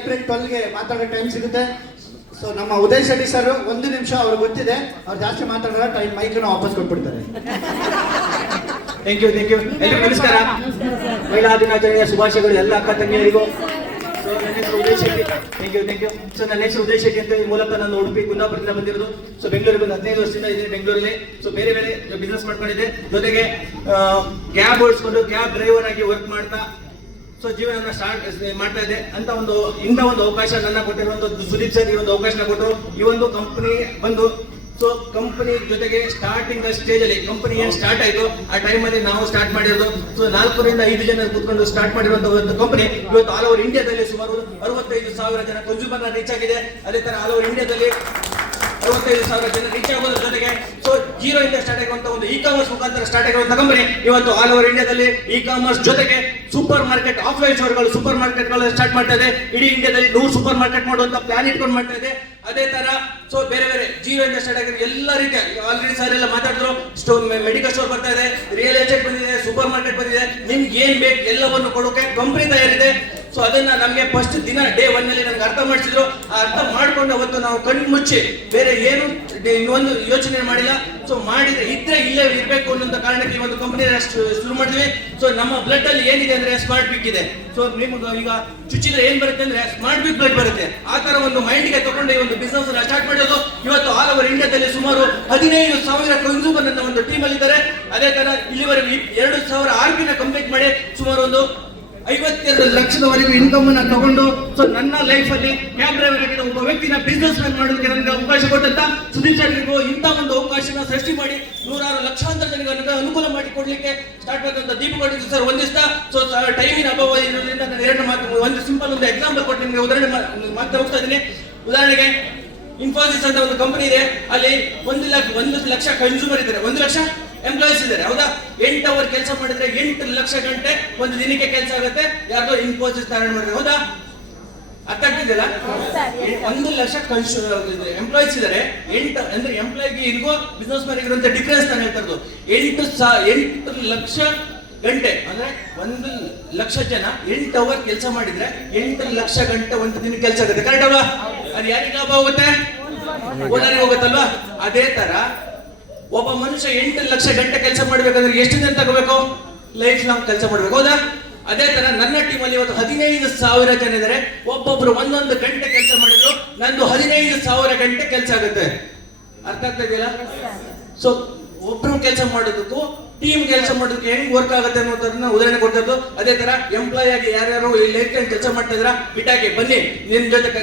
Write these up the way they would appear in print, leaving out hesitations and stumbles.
April 12ಗೆ ಮಾತಾಡೋ time ಸಿಗುತ್ತೆ. So ನಮ್ಮ ಉದಯ್ ಶೆಟ್ಟಿ ಸರ್ 1 ನಿಮಿಷ ಅವ್ರಿಗೆ ಗೊತ್ತಿದೆ, ಅವ್ರು ಜಾಸ್ತಿ ಮಾತಾಡೋ ಟೈಮ್ ಮೈಕನ್ನು ವಾಪಸ್ ಕೊಟ್ಬಿಡ್ತಾರೆ. ಥ್ಯಾಂಕ್ ಯು ಎಲ್ರಿಗೂ ನಮಸ್ಕಾರ. ಮಹಿಳಾ ದಿನಾಚರಣೆಯ ಶುಭಾಶಯಗಳು ಎಲ್ಲ ಅಕ್ಕ ತಂಗಿಯರಿಗೂ. ಸೊ ನನ್ನ ಹೆಸರು Uday Shetty. Thank you. So ನನ್ನ ಹೆಸರು ಉದಯ್ ಶೆಟ್ಟಿ ಅಂತ. ಈ ಮೂಲಕ ನಾನು ಉಡುಪಿ ಕುಂದಾಪುರದಿಂದ ಬಂದಿರೋದು. ಸೊ ಬೆಂಗಳೂರಿಗೆ ಬಂದು 15 ವರ್ಷದಿಂದ ಇದೆ ಬೆಂಗಳೂರಲ್ಲಿ. ಸೊ ಬೇರೆ ಬಿಸ್ನೆಸ್ ಮಾಡ್ಕೊಂಡಿದ್ದೆ, ಜೊತೆಗೆ ಕ್ಯಾಬ್ ಓಡಿಸ್ಕೊಂಡು ಕ್ಯಾಬ್ ಡ್ರೈವರ್ ಆಗಿ ವರ್ಕ್ ಮಾಡ್ತಾ ಸೊ ಜೀವನ ಸ್ಟಾರ್ಟ್ ಮಾಡ್ತಾ ಇದೆ ಅಂತ ಇಂಥ ಒಂದು ಅವಕಾಶ ನನ್ನ ಕೊಟ್ಟಿರುವಂತ ಸುದೀಪ್ ಸರ್ ಈ ಒಂದು ಅವಕಾಶ ಕೊಟ್ಟರು. ಈ ಒಂದು ಕಂಪನಿ ಬಂದು ಸೊ ಕಂಪನಿ ಜೊತೆಗೆ ಸ್ಟಾರ್ಟಿಂಗ್ ಸ್ಟೇಜ್ ಅಲ್ಲಿ ಕಂಪನಿ ಏನ್ ಸ್ಟಾರ್ಟ್ ಆಯ್ತು ಆ ಟೈಮ್ ಅಲ್ಲಿ ನಾವು ಸ್ಟಾರ್ಟ್ ಮಾಡಿರೋದು. ಸೊ 4 ರಿಂದ 5 ಜನ ಕೂತ್ಕೊಂಡು ಸ್ಟಾರ್ಟ್ ಮಾಡಿರುವಂತಹ ಒಂದು ಕಂಪನಿ ಇವತ್ತು ಆಲ್ ಓವರ್ ಇಂಡಿಯಾದಲ್ಲಿ ಸುಮಾರು 65,000 ಜನ ಕನ್ಸ್ಯೂಮರ್ ರೀಚ್ ಆಗಿದೆ. ಅದೇ ತರ ಆಲ್ ಓವರ್ ಇಂಡಿಯಾದಲ್ಲಿ 65,000 ಜನ ರೀಚ್ ಆಗೋದ್ರ ಜೊತೆಗೆ ಸೊ 0 ಇಂದ ಸ್ಟಾರ್ಟ್ ಆಗಿರುವಂತ ಒಂದು ಇ ಕಾಮರ್ಸ್ ಮುಖಾಂತರ ಸ್ಟಾರ್ಟ್ ಆಗಿರುವಂತ ಕಂಪನಿ ಇವತ್ತು ಆಲ್ ಓವರ್ ಇಂಡಿಯಾದಲ್ಲಿ ಇ ಕಾಮರ್ಸ್ ಜೊತೆಗೆ ಸೂಪರ್ ಮಾರ್ಕೆಟ್ ಆಫ್ಲೈನ್ ಸ್ಟೋರ್ಗಳು ಸೂಪರ್ ಮಾರ್ಕೆಟ್ಗಳು ಸ್ಟಾರ್ಟ್ ಮಾಡ್ತಾ ಇದೆ. ಇಡೀ ಇಂಡಿಯಾದಲ್ಲಿ 100 ಸೂಪರ್ ಮಾರ್ಕೆಟ್ ಮಾಡುವಂತ ಪ್ಲಾನ್ ಇಟ್ಕೊಂಡು ಮಾಡ್ತಾ ಇದೆ. ಅದೇ ತರ ಸೊ ಬೇರೆ 0 ಇಂದ ಸ್ಟಾರ್ಟ್ ಆಗಿರೋ ಎಲ್ಲ ರೀತಿಯ ಆಲ್ರೆಡಿ ಸರ್ ಎಲ್ಲ ಮಾತಾಡಿದ್ರು. ಮೆಡಿಕಲ್ ಸ್ಟೋರ್ ಬರ್ತಾ ಇದೆ, ರಿಯಲ್ ಎಸ್ಟೇಟ್ ಬಂದಿದೆ, ಸೂಪರ್ ಮಾರ್ಕೆಟ್ ಬಂದಿದೆ. ನಿಮ್ಗೆ ಏನ್ ಬೇಕು ಎಲ್ಲವನ್ನು ಕೊಡೋಕೆ ಕಂಪನಿ ತಯಾರಿದೆ. ಸೊ ಅದನ್ನ ನಮಗೆ ಫಸ್ಟ್ ದಿನ ಡೇ 1 ನಲ್ಲಿ ನನಗೆ ಅರ್ಥ ಮಾಡಿಸಿದ್ರು. ಆ ಅರ್ಥ ಮಾಡ್ಕೊಂಡು ಅವತ್ತು ನಾವು ಕಣ್ಣು ಮುಚ್ಚಿ ಬೇರೆ ಏನು ಇನ್ನೊಂದು ಯೋಚನೆ ಮಾಡಿಲ್ಲ. ಸೊ ಮಾಡಿದ್ರೆ ಇದ್ರೆ ಇಲ್ಲೇ ಇರಬೇಕು ಅನ್ನೋ ಕಾರಣಕ್ಕೆ ಈ ಒಂದು ಕಂಪನಿ ಶುರು ಮಾಡಿದ್ವಿ. ಸೊ ನಮ್ಮ ಬ್ಲಡ್ ಅಲ್ಲಿ ಏನಿದೆ ಅಂದ್ರೆ ಸ್ಮಾರ್ಟ್ ಪಿಕ್ ಇದೆ. ಸೊ ನಿಮ್ಗೆ ಈಗ ಚುಚ್ಚಿದ್ರೆ ಏನ್ ಬರುತ್ತೆ ಅಂದ್ರೆ ಸ್ಮಾರ್ಟ್ ಪಿಕ್ ಬ್ಲಡ್ ಬರುತ್ತೆ. ಆ ತರ ಒಂದು ಮೈಂಡ್ ಗೆ ತಗೊಂಡು ಈ ಒಂದು ಬಿಸ್ನೆಸ್ ಸ್ಟಾರ್ಟ್ ಮಾಡಿರೋದು. ಇವತ್ತು ಆಲ್ ಓವರ್ ಇಂಡಿಯಾದಲ್ಲಿ ಸುಮಾರು 15,000 ಕನ್ಸ್ಯೂಮರ್ ನನ್ನ ಒಂದು ಟೀಮ್ ಅಲ್ಲಿ ಇದ್ದಾರೆ. ಅದೇ ತರ ಇಲ್ಲಿವರೆಗೆ 2,000 RP ಕಂಪ್ಲೀಟ್ ಮಾಡಿ ಸುಮಾರು ಒಂದು 52 ಲಕ್ಷದವರೆಗೂ ಇನ್ಕಮ್ ಅನ್ನ ತಗೊಂಡು ಸೊ ನನ್ನ ಲೈಫ್ ಅಲ್ಲಿ ಕ್ಯಾಬ್ ಡ್ರೈವರ್ ಆಗಿರೋ ಒಬ್ಬ ವ್ಯಕ್ತಿನ ಬಿಸ್ನೆಸ್ ಮ್ಯಾನ್ ಮಾಡೋದಕ್ಕೆ ನನಗೆ ಅವಕಾಶ ಕೊಟ್ಟಂತ ಸುದೀಪ್ ಸರ್ಗೂ ಇಂಥ ಒಂದು ಅವಕಾಶನ ಸೃಷ್ಟಿ ಮಾಡಿ 106 ಲಕ್ಷಾಂತರ ಜನರಿಗೆ ಅನುಕೂಲ ಮಾಡಿ ಕೊಡ್ಲಿಕ್ಕೆ ಸ್ಟಾರ್ಟ್ ಮಾಡಿದಂತ ದೀಪ ಕೊಟ್ಟಿದ್ದು ಸರ್ ಒಂದಿಸ್ತಾ. ಸೊ ಟೈಮಿನ ಅಭಾವ ಇರೋದ್ರಿಂದ ನಾನು 2 ಮಾತು ಒಂದು ಸಿಂಪಲ್ ಒಂದು ಎಕ್ಸಾಂಪಲ್ ಕೊಟ್ಟು ನಿಮಗೆ ಉದಾಹರಣೆ ಮಾತ್ರ ಹೋಗ್ತಾ ಇದ್ದೀನಿ. ಉದಾಹರಣೆಗೆ ಇನ್ಫೋಸಿಸ್ ಅಂತ ಒಂದು ಕಂಪನಿ ಇದೆ. ಅಲ್ಲಿ 1 ಲಕ್ಷ ಕನ್ಸ್ಯೂಮರ್ ಇದ್ದಾರೆ, 1 ಲಕ್ಷ ಎಂಪ್ಲಾಯೀಸ್ ಇದ್ದಾರೆ. ಹೌದಾ? 8 ಅವರ್ ಕೆಲಸ ಮಾಡಿದ್ರೆ 8 ಲಕ್ಷ ಗಂಟೆ ಒಂದು ದಿನಕ್ಕೆ ಕೆಲಸ ಆಗುತ್ತೆ. ಯಾರ್ದೋ ಇನ್ಫೋಸಿಸ್ ತಯಾರು ಮಾಡಿದ್ರೆ. ಹೌದಾ? ಅರ್ಥ ಆಗ್ತಿದ್ದಿಲ್ಲ? 1 ಲಕ್ಷ ಎಂಪ್ಲಾಯೀಸ್ ಇದ್ದಾರೆ. 8 ಅಂದ್ರೆ ಎಂಪ್ಲಾಯಿಗೆ ಇರ್ಗೋ ಬಿಸ್ನೆಸ್ ಮ್ಯಾನ್ ಇರುವಂತ ಡಿಫರೆನ್ಸ್ ನಾನು ಹೇಳ್ತಾ ಇರೋದು. 8 ಲಕ್ಷ ಗಂಟೆ ಅಂದ್ರೆ 1 ಲಕ್ಷ ಜನ 8 ಅವರ್ ಕೆಲಸ ಮಾಡಿದ್ರೆ 8 ಲಕ್ಷ ಗಂಟೆ ಒಂದು ದಿನ ಕೆಲಸ ಆಗುತ್ತೆ. ಕರೆಕ್ಟ್ ಅಲ್ವಾ? ಅದು ಯಾರಿಗೆ ಲಾಭ ಹೋಗುತ್ತೆ? ಓನರಿಗೆ ಹೋಗುತ್ತಲ್ವಾ? ಅದೇ ತರ ಒಬ್ಬ ಮನುಷ್ಯ 8 ಲಕ್ಷ ಗಂಟೆ ಕೆಲಸ ಮಾಡ್ಬೇಕಂದ್ರೆ ಎಷ್ಟು ದಿನ ತಗೋಬೇಕು? ಲೈಫ್ ಲಾಂಗ್ ಕೆಲಸ ಮಾಡ್ಬೇಕು. ಹೌದಾ? ಅದೇ ತರ ನನ್ನ ಟೀಮ್ ಅಲ್ಲಿ ಇವತ್ತು 15,000 ಜನ ಇದ್ದಾರೆ. ಒಬ್ಬೊಬ್ರು 1 ಗಂಟೆ ಕೆಲಸ ಮಾಡಿದ್ರು ನಂದು 15,000 ಗಂಟೆ ಕೆಲಸ ಆಗುತ್ತೆ. ಅರ್ಥ ಆಗ್ತಾ ಇದೆಯಲ್ಲ? ಸೊ ಒಬ್ರು ಕೆಲಸ ಮಾಡೋದಕ್ಕೂ ಟೀಮ್ ಕೆಲಸ ಮಾಡೋದಕ್ಕೆ ಹೆಂಗ್ ವರ್ಕ್ ಆಗುತ್ತೆ ಅನ್ನೋದನ್ನ ಉದಾಹರಣೆ ಕೊಡ್ತಾ ಇದ್ದು. ಅದೇ ತರ ಎಂಪ್ಲಾಯ್ ಆಗಿ ಯಾರ್ಯಾರು ಲೈಫ್ ಟೈಮ್ ಕೆಲಸ ಮಾಡ್ತಾ ಇದ್ರ ಬಿಟ್ಟಾಗಿ ಬನ್ನಿ,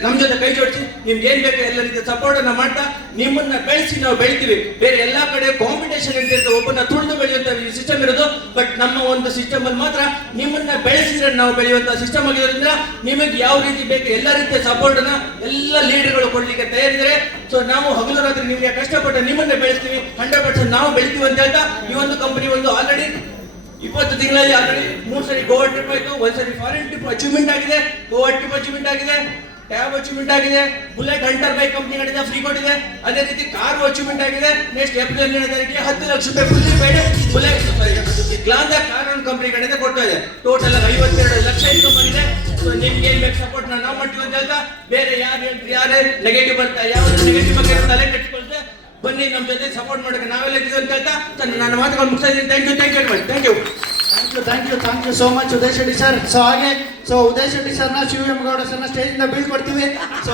ನಮ್ಮ ಜೊತೆ ಕೈ ಜೋಡಿಸಿ ನಿಮ್ಗೆ ಏನ್ ಬೇಕು ಎಲ್ಲ ರೀತಿಯ ಸಪೋರ್ಟ್ ಅನ್ನ ಮಾಡ್ತಾ ನಿಮ್ಮನ್ನ ಬೆಳೆಸಿ ನಾವು ಬೆಳಿತೀವಿ. ಬೇರೆ ಎಲ್ಲಾ ಕಡೆ ಕಾಂಪಿಟೇಷನ್ ಇರ್ತಿರುತ್ತೆ, ಒಬ್ಬನ ತುಳಿದು ಬೆಳೆಯುವಂತ ಸಿಸ್ಟಮ್ ಇರೋದು. ಬಟ್ ನಮ್ಮ ಒಂದು ಸಿಸ್ಟಮ್ ಅಲ್ಲಿ ಮಾತ್ರ ನಿಮ್ಮನ್ನ ಬೆಳೆಸಿದ್ರೆ ನಾವು ಬೆಳೆಯುವಂತ ಸಿಸ್ಟಮ್ ಆಗಿರೋದ್ರಿಂದ ನಿಮಗೆ ಯಾವ ರೀತಿ ಬೇಕು ಎಲ್ಲ ರೀತಿಯ ಸಪೋರ್ಟ್ ಅನ್ನ ಎಲ್ಲ ಲೀಡರ್ಗಳು ಕೊಡ್ಲಿಕ್ಕೆ ತಯಾರಿದ್ದಾರೆ. ಸೊ ನಾವು ಹಗಲು ರಾತ್ರಿ ನಿಮಗೆ ಕಷ್ಟಪಟ್ಟು ನಿಮ್ಮನ್ನ ಬೆಳೆಸ್ತೀವಿ, 100% ನಾವು ಬೆಳಿತೀವಿ ಅಂತ ಹೇಳ್ತಾ ಈ ಒಂದು ಕಂಪನಿ ಒಂದು ಆಲ್ರೆಡಿ 20 ತಿಂಗಳಲ್ಲಿ ಆಲ್ರೆಡಿ 3 ಸರಿ ಗೋವಾ ಟ್ರಿಪ್ ಆಯ್ತು, 1 ಸರಿ ಫಾರಿನ್ ಟ್ರಿಪ್ ಅಚೀವ್ಮೆಂಟ್ ಆಗಿದೆ, ಗೋವಾ ಟ್ರಿಪ್ ಅಚೀವ್ಮೆಂಟ್ ಆಗಿದೆ, ಟ್ಯಾಬ್ ಅಚೀವ್ಮೆಂಟ್ ಆಗಿದೆ, ಬುಲೆಟ್ ಹಂಟರ್ ಬೈಕ್ ಕಂಪನಿ ನಡೆದ ಫ್ರೀ ಕೊಟ್ಟಿದೆ. ಅದೇ ರೀತಿ ಕಾರು ಅಚೀವ್ಮೆಂಟ್ ಆಗಿದೆ. ನೆಕ್ಸ್ಟ್ ಏಪ್ರಿಲ್ 17 ತಾರೀಕಿಗೆ 10 ಲಕ್ಷ ರೂಪಾಯಿ ಫುಲ್ಲಿ ಪೇಡ್ ಬುಲೆಟ್ ಗ್ಲಾಂಜ ಕಾರ್ ಒಂದು ಕಂಪನಿ ಕಡೆಯಿಂದ ಕೊಡ್ತಾ ಇದೆ. ಟೋಟಲ್ 52 ಲಕ್ಷ ಇನ್ಕಮ್ ಆಗಿದೆ. ಸೊ ನಿಮ್ಗೆ ಏನ್ ಬೇಕು ಸಪೋರ್ಟ್ ನಾವು ಮಾಡ್ತೀವಿ ಅಂತ ಹೇಳ್ತಾ ಬೇರೆ ಯಾರೇ ನೆಗೆಟಿವ್ ಬರ್ತಾ ಯಾವ್ದು ನೆಗೆಟಿವ್ ಬಗ್ಗೆ ತಲೆ ಕೆಟ್ಟಿಕೊಳ್ತೆ ಬನ್ನಿ ನಮ್ಮ ಜೊತೆ ಸಪೋರ್ಟ್ ಮಾಡೋಕೆ ನಾವೆಲ್ಲ ಇದ್ದೀವಿ ಅಂತ ಹೇಳ್ತಾ ನನ್ನ ಮಾತುಗಳು ಮುಗಿಸ್ತಾ ಇದ್ದೀನಿ. Thank you so much Uday Shetty sir. So ಹಾಗೆ ಉದಯ್ ಶೆಟ್ಟಿ ಸರ್ನ ಶಿವ ಎಂ ಗೌಡ ಸರ್ನ ಸ್ಟೇಜ್ ಇಂದ ಬೀಳ್ಕೊಡ್ತೀವಿ. ಸೊ